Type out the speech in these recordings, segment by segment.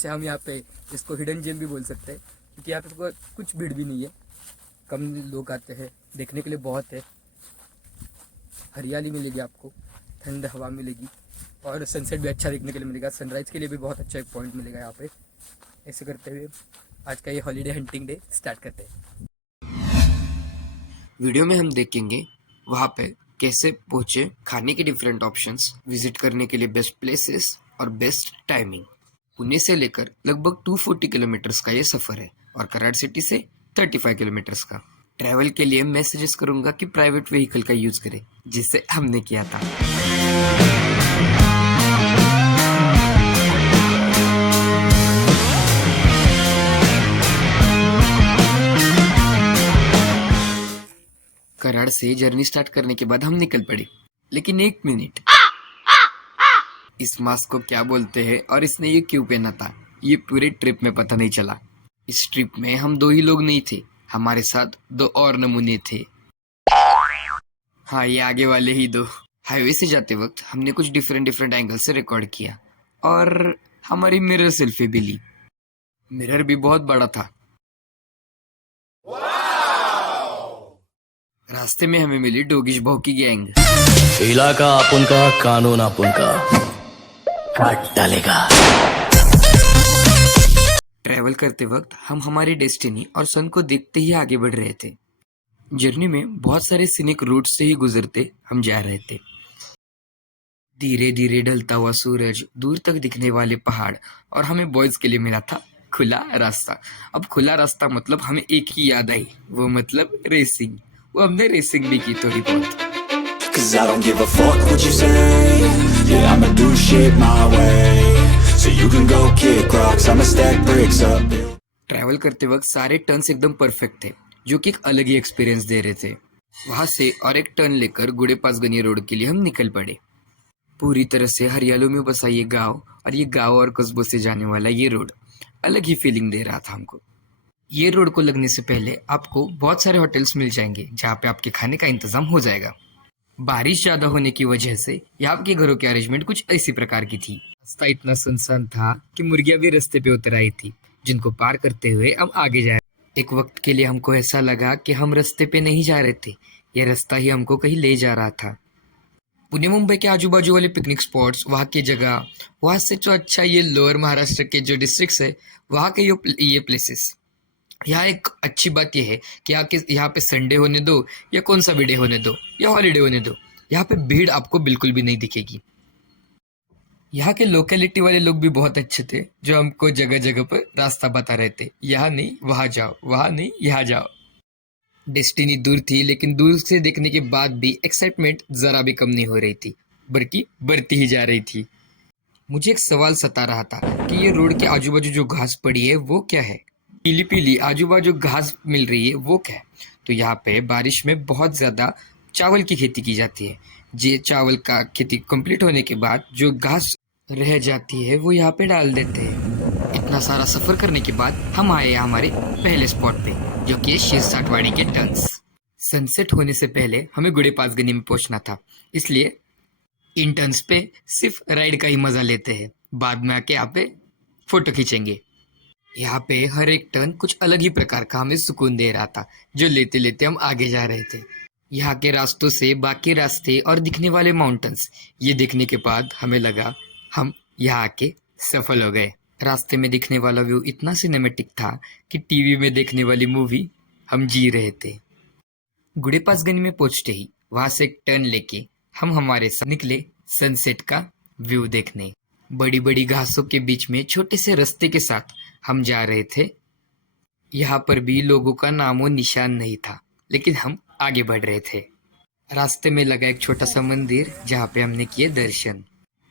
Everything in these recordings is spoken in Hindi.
से हम यहाँ पे इसको हिडन जेम भी बोल सकते हैं, क्योंकि यहाँ पे कुछ भीड़ भी नहीं है, कम लोग आते हैं, देखने के लिए बहुत है, हरियाली मिलेगी आपको, ठंड हवा मिलेगी और सनसेट भी अच्छा देखने के लिए मिलेगा। सनराइज़ के लिए भी बहुत अच्छा एक पॉइंट मिलेगा यहाँ पे। ऐसे करते हुए आज का ये हॉलीडे हंटिंग डे स्टार्ट करते हैं। वीडियो में हम देखेंगे वहाँ पे कैसे पहुँचे, खाने के डिफरेंट ऑप्शंस, विजिट करने के लिए बेस्ट प्लेसेस और बेस्ट टाइमिंग। पुणे से लेकर लगभग 240 किलोमीटर्स का ये सफ़र है और कराड़ सिटी से 35 किलोमीटर्स का। ट्रैवल के लिए मैं सजेस्ट करूँगा कि प्राइवेट व्हीकल का यूज़ करें, जिससे हमने किया था। कराड़ से जर्नी स्टार्ट करने के बाद हम निकल पड़े, लेकिन एक मिनट, इस मास्क को क्या बोलते हैं और इसने ये क्यों पहना था, ये पूरे ट्रिप में पता नहीं चला। इस ट्रिप में हम 2 ही लोग नहीं थे, हमारे साथ 2 और नमूने थे। हाँ, ये आगे वाले ही 2। हाईवे से जाते वक्त हमने कुछ डिफरेंट एंगल से रिकॉर्ड किया और हमारी मिरर सेल्फी भी ली। मिरर भी बहुत बड़ा था। रास्ते में हमें मिली डोगिश भाव की गैंग। इलाका अपन का, कानून अपन का, काट डालेगा। ट्रैवल करते वक्त हम हमारी डेस्टिनी और सन को देखते ही आगे बढ़ रहे थे। जर्नी में बहुत सारे सीनिक रूट से ही गुजरते हम जा रहे थे। धीरे धीरे ढलता हुआ सूरज, दूर तक दिखने वाले पहाड़ और हमें बॉयज के लिए मिला था खुला रास्ता। अब खुला रास्ता मतलब हमें एक ही याद आई, वो मतलब रेसिंग। वो हमने रेसिंग भी की थोड़ी बहुत। Cause I don't give a fuck what you say. Yeah, I'ma do shit my way. So you can go kick rocks, I'ma stack bricks up. Travel करते वक्त सारे टर्न्स एकदम परफेक्ट थे, जो कि एक अलग ही एक्सपीरियंस दे रहे थे। वहां से और एक टर्न लेकर गुड़े पास गनी रोड के लिए हम निकल पड़े। पूरी तरह से हरियालों में बसा ये गांव और ये गांव और कस्बों से जाने वाला ये रोड अलग ही फीलिंग दे रहा था हमको। ये रोड को लगने से पहले आपको बहुत सारे होटल्स मिल जाएंगे, जहाँ पे आपके खाने का इंतजाम हो जाएगा। बारिश ज्यादा होने की वजह से यहाँ के घरों की अरेंजमेंट कुछ ऐसी प्रकार की थी। रास्ता इतना सुनसान था कि मुर्गियां भी रास्ते पे उतर आई थी, जिनको पार करते हुए हम आगे जा रहे। एक वक्त के लिए हमको ऐसा लगा कि हम रास्ते पे नहीं जा रहे थे, यह रास्ता ही हमको कहीं ले जा रहा था। पुणे मुंबई के आजू बाजू वाले पिकनिक स्पॉट्स, वहाँ की जगह, वहाँ से जो अच्छा ये लोअर महाराष्ट्र के जो डिस्ट्रिक्ट्स है, वहाँ के ये प्लेसेस। यहाँ एक अच्छी बात यह है कि यहाँ पे संडे होने दो या कौन सा भी डे होने दो या हॉलीडे होने दो, यहाँ पे भीड़ आपको बिल्कुल भी नहीं दिखेगी। यहाँ के लोकेलिटी वाले लोग भी बहुत अच्छे थे, जो हमको जगह जगह पर रास्ता बता रहे थे, यहाँ नहीं वहाँ जाओ, वहाँ नहीं यहाँ जाओ। डेस्टिनी दूर थी, लेकिन दूर से देखने के बाद भी एक्साइटमेंट जरा भी कम नहीं हो रही थी, बल्कि बढ़ती ही जा रही थी। मुझे एक सवाल सता रहा था कि ये रोड के आजू बाजू जो घास पड़ी है वो क्या है। पीली पीली आजू बाजू घास मिल रही है वो क्या है। तो यहाँ पे बारिश में बहुत ज़्यादा चावल की खेती की जाती है। ये चावल का खेती कंप्लीट होने के बाद जो घास रह जाती है वो यहाँ पे डाल देते हैं। इतना सारा सफ़र करने के बाद हम आए हमारे पहले स्पॉट पे, जो कि शीरसाटवाड़ी के टर्न्स। सनसेट होने से पहले हमें गुड़े पास गनी में पहुंचना था, इसलिए इन टर्न्स पे सिर्फ राइड का ही मज़ा लेते हैं, बाद में आके यहाँ पे फोटो खींचेंगे। यहाँ पे हर एक टर्न कुछ अलग ही प्रकार का हमें सुकून दे रहा था, जो लेते लेते हम आगे जा रहे थे। यहाँ के रास्तों से बाकी रास्ते और दिखने वाले माउंटेन्स, ये देखने के बाद हमें लगा हम यहाँ आके सफल हो गए। रास्ते में दिखने वाला व्यू इतना सिनेमेटिक था कि टीवी में देखने वाली मूवी हम जी रहे थे। गुड़े पास गनी में पहुंचते ही वहां से एक टर्न लेके हम हमारे साथ निकले सनसेट का व्यू देखने। बड़ी बड़ी घासों के बीच में छोटे से रास्ते के साथ हम जा रहे थे। यहाँ पर भी लोगों का नामो निशान नहीं था, लेकिन हम आगे बढ़ रहे थे। रास्ते में लगा एक छोटा सा मंदिर, जहाँ पे हमने किए दर्शन।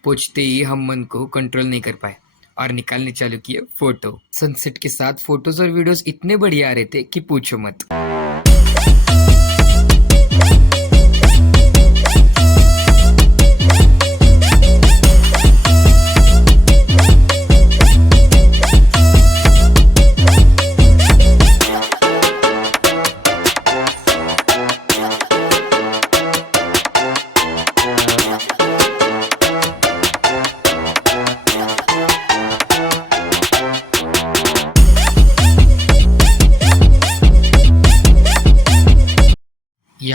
पहुंचते ही हम मन को कंट्रोल नहीं कर पाए और निकालने चालू किए फोटो। सनसेट के साथ फोटोज और वीडियोस इतने बढ़िया आ रहे थे कि पूछो मत।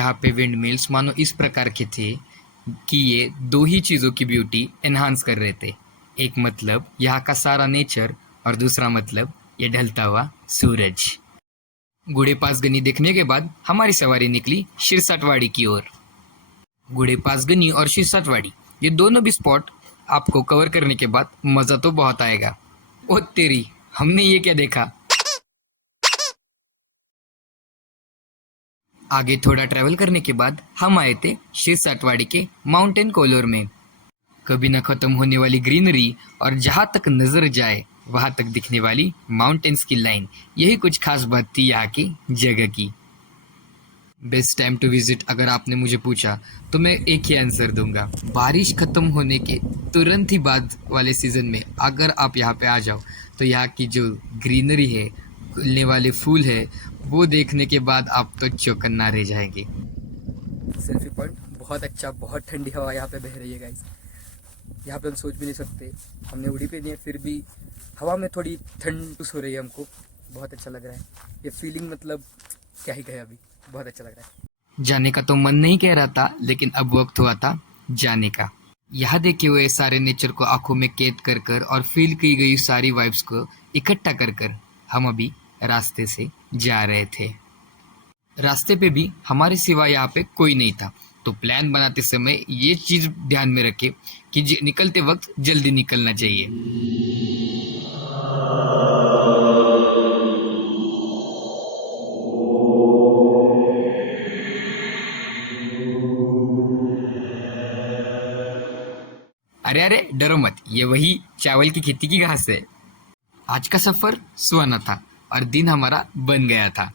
यहाँ पे विंड मिल्स मानो इस प्रकार के थे कि ये दो ही चीज़ों की ब्यूटी एनहांस कर रहे थे। एक मतलब यहाँ का सारा नेचर और दूसरा मतलब ये ढलता हुआ सूरज। गुड़े पास गनी देखने के बाद हमारी सवारी निकली शिरसाटवाड़ी की ओर। गुड़े पास गनी और शिरसाटवाड़ी ये दोनों भी स्पॉट आपको कवर करने के बाद मज़ा तो बहुत आएगा। ओ तेरी, हमने ये क्या देखा। आगे थोड़ा ट्रैवल करने के बाद हम आए थे शिरसाटवाड़ी के माउंटेन कोलोर में। कभी न खत्म होने वाली ग्रीनरी और जहाँ तक नजर जाए वहां तक दिखने वाली माउंटेन्स की लाइन, यही कुछ खास बात थी यहाँ की जगह की। बेस्ट टाइम टू विजिट अगर आपने मुझे पूछा तो मैं एक ही आंसर दूंगा, बारिश खत्म होने के तुरंत ही बाद वाले सीजन में अगर आप यहाँ पे आ जाओ तो यहाँ की जो ग्रीनरी है, खिलने वाले फूल है, वो देखने के बाद आप तो चौकन्ना रह जाएंगे। सेल्फी पॉइंट बहुत अच्छा, बहुत ठंडी हवा यहाँ पे बह रही है गाइस। यहाँ पे हम सोच भी नहीं सकते, हमने उड़ी पे नहीं है फिर भी हवा में थोड़ी ठंड महसूस हो रही है हमको, बहुत अच्छा लग रहा है। ये फीलिंग मतलब क्या ही कहे, अभी बहुत अच्छा लग रहा है। जाने का तो मन नहीं कह रहा था, लेकिन अब वक्त हुआ था जाने का। यहाँ देखे हुए सारे नेचर को आंखों में कैद कर कर और फील की गई सारी वाइब्स को इकट्ठा कर कर हम अभी रास्ते से जा रहे थे। रास्ते पे भी हमारे सिवा यहाँ पे कोई नहीं था, तो प्लान बनाते समय ये चीज ध्यान में रखे कि निकलते वक्त जल्दी निकलना चाहिए। अरे अरे डरो मत, ये वही चावल की खेती की घास है। आज का सफर सुहाना था और दिन हमारा बन गया था।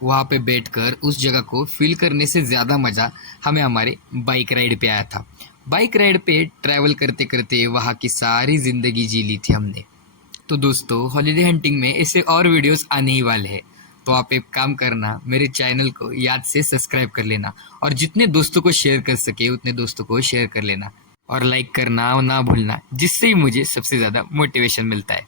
वहाँ पे बैठकर उस जगह को फील करने से ज़्यादा मज़ा हमें हमारे बाइक राइड पे आया था। बाइक राइड पे ट्रैवल करते करते वहाँ की सारी ज़िंदगी जी ली थी हमने। तो दोस्तों, हॉलीडे हंटिंग में ऐसे और वीडियोस आने ही वाले हैं, तो आप एक काम करना, मेरे चैनल को याद से सब्सक्राइब कर लेना और जितने दोस्तों को शेयर कर सके उतने दोस्तों को शेयर कर लेना और लाइक करना ना भूलना, जिससे ही मुझे सबसे ज़्यादा मोटिवेशन मिलता है।